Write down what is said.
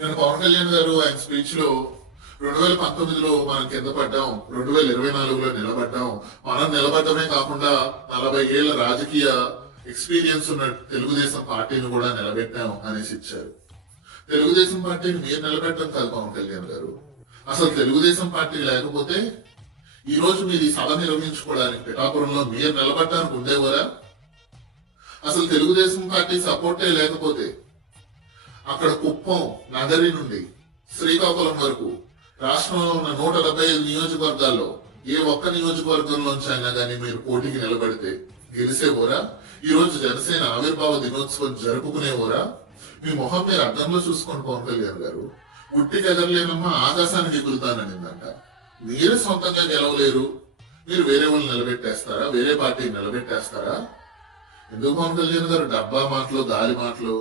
నేను పవన్ కళ్యాణ్ గారు ఆయన స్పీచ్ లో 2019లో మనం కింద పడ్డాం, 2024లో నిలబడ్డాం. మనం నిలబడ్డమే కాకుండా 40 ఏళ్ల రాజకీయ ఎక్స్పీరియన్స్ ఉన్న తెలుగుదేశం పార్టీని కూడా నిలబెట్టాం అనేసి ఇచ్చారు. తెలుగుదేశం పార్టీని మీరు నిలబెట్టడం కాదు పవన్ కళ్యాణ్ గారు. అసలు తెలుగుదేశం పార్టీ లేకపోతే ఈ రోజు మీరు ఈ సభ నిర్వహించుకోవడానికి పిఠాపురంలో మీరు నిలబడటానికి ఉండేవారా? అసలు తెలుగుదేశం పార్టీ సపోర్టే లేకపోతే అక్కడ కుప్పం నగరి నుండి శ్రీకాకుళం వరకు రాష్ట్రంలో ఉన్న 175 నియోజకవర్గాల్లో ఏ ఒక్క నియోజకవర్గంలోంచి అయినా కానీ మీరు పోటీకి నిలబడితే గెలిసేవోరా? ఈ రోజు జనసేన ఆవిర్భావ దినోత్సవం జరుపుకునేవోరా? మీ మొహం మీరు అర్థంలో చూసుకోండి పవన్ కళ్యాణ్ గారు. ఉట్టికి ఎగరలేనమ్మా ఆకాశానికి ఎగురుతాననిందంట. మీరే సొంతంగా గెలవలేరు, మీరు వేరే వాళ్ళు నిలబెట్టేస్తారా? వేరే పార్టీని నిలబెట్టేస్తారా? ఎందుకు పవన్ కళ్యాణ్ గారు డబ్బా మాటలు, గాలి మాటలు?